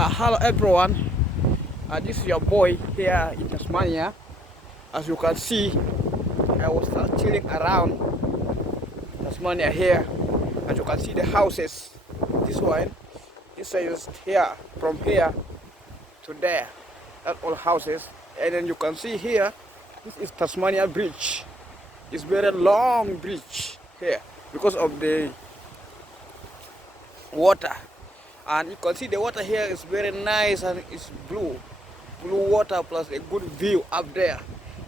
Hello everyone, this is your boy here in Tasmania. As you can see, I was chilling around Tasmania here. As you can see the houses, this is here, from here to there, that's all houses. And then you can see here, this is Tasmania Bridge. It's very long bridge here because of the water. And you can see the water here is very nice and it's blue water plus a good view up there.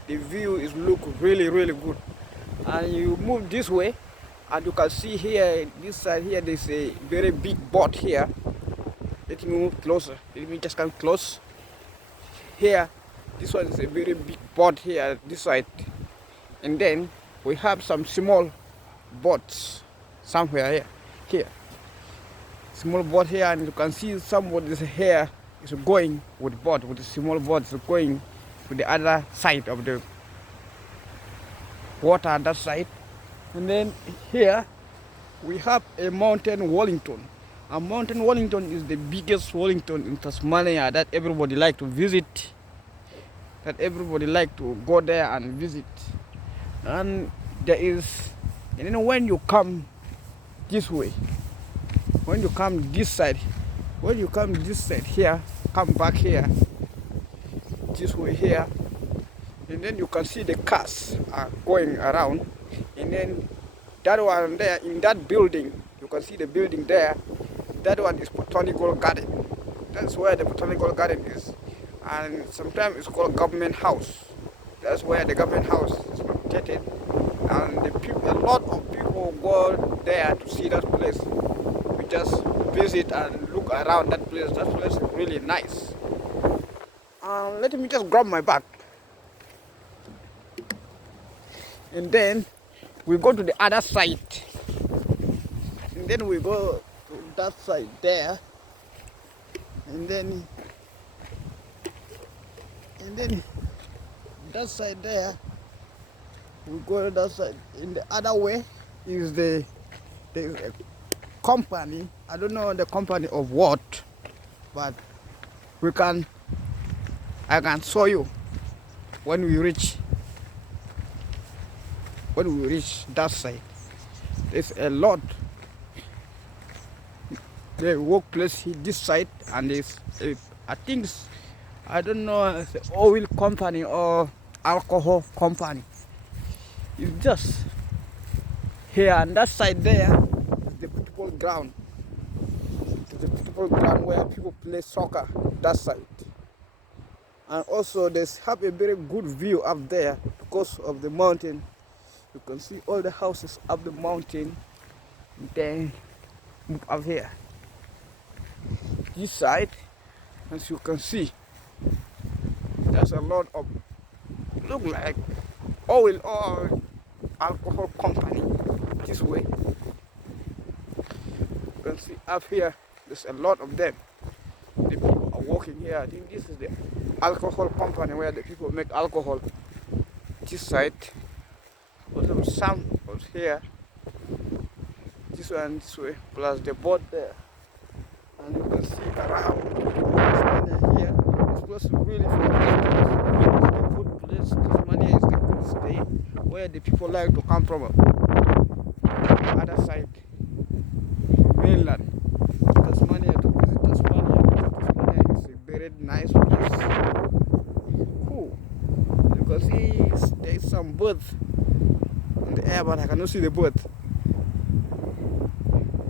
The view is look really good. And you move this way and you can see here, this side here, there's a very big boat here. Let me move closer. Let me just come close. Here, this one is a very big boat here, this side. And then we have some small boats somewhere here. Small boat here, and you can see somebody here is going with boat, with the small boat is going to the other side of the water, that side. And then here we have a mountain Wellington. A mountain Wellington is the biggest Wellington in Tasmania that everybody like to visit, that everybody like to go there and visit. And there is, and then when you come this way, when you come this side here, come back here, this way here, and then you can see the cars are going around. And then that one there, in that building, you can see the building there, that one is Botanical Garden. That's where the Botanical Garden is. And sometimes it's called Government House. That's where the Government House is located. And a lot of people go there to see that place. Just visit and look around that place. That place is really nice. Let me just grab my bag. And then we go to the other side. And then we go to that side there. And then that side there. We go to that side. In the other way is the company. I don't know the company of what, but I can show you when we reach that side. There's a lot. The workplace this side, and I think I don't know, it's an oil company or alcohol company. It's just here, and that side there, the football ground. The football ground where people play soccer, that side. And also they have a very good view up there because of the mountain. You can see all the houses up the mountain. Then move up here. This side, as you can see, there's a lot of, look like oil or alcohol company this way. You can see up here, there's a lot of them. The people are walking here. I think this is the alcohol company where the people make alcohol. This side, also some was here. This one, this way, plus the boat there. And you can see around here. This place is really a good place. Tasmania is the good state where the people like to come from. Other side, mainland. Tasmania, to visit Tasmania. Tasmania is a very nice place. Cool. You can see there's some birds in the air, but I cannot see the bird.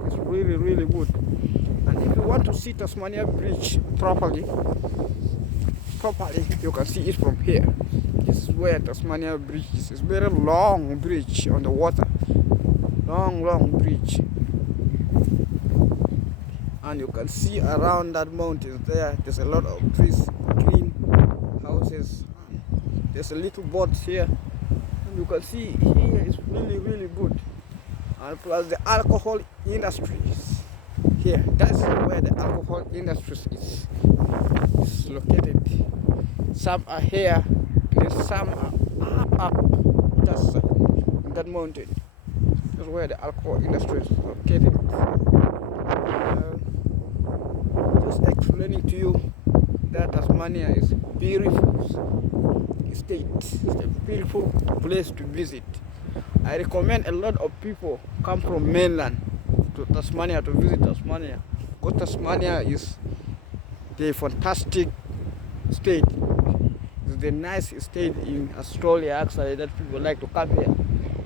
It's really good. And if you want to see Tasmania Bridge properly, you can see it from here. This is where Tasmania Bridge is. It's a very long bridge on the water. Long bridge. And you can see around that mountain there's a lot of trees, green houses. There's a little boat here. And you can see here is really good. And plus the alcohol industries here. That's where the alcohol industries is located. Some are here, and some are up that mountain. That's where the alcohol industry is located. Just explaining to you that Tasmania is beautiful state. It's a beautiful place to visit. I recommend a lot of people come from mainland to Tasmania to visit Tasmania, because Tasmania is the fantastic state. It's the nice state in Australia actually that people like to come here,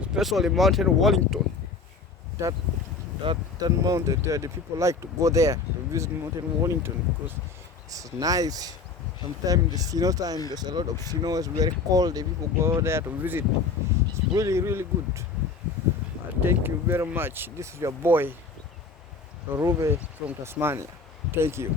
especially Mountain Wellington. That that mountain there, the people like to go there to visit Mountain Wellington because it's nice. Sometimes the snow time, there's a lot of snow. It's very cold. The people go there to visit. It's really good. Thank you very much. This is your boy Rube from Tasmania. Thank you.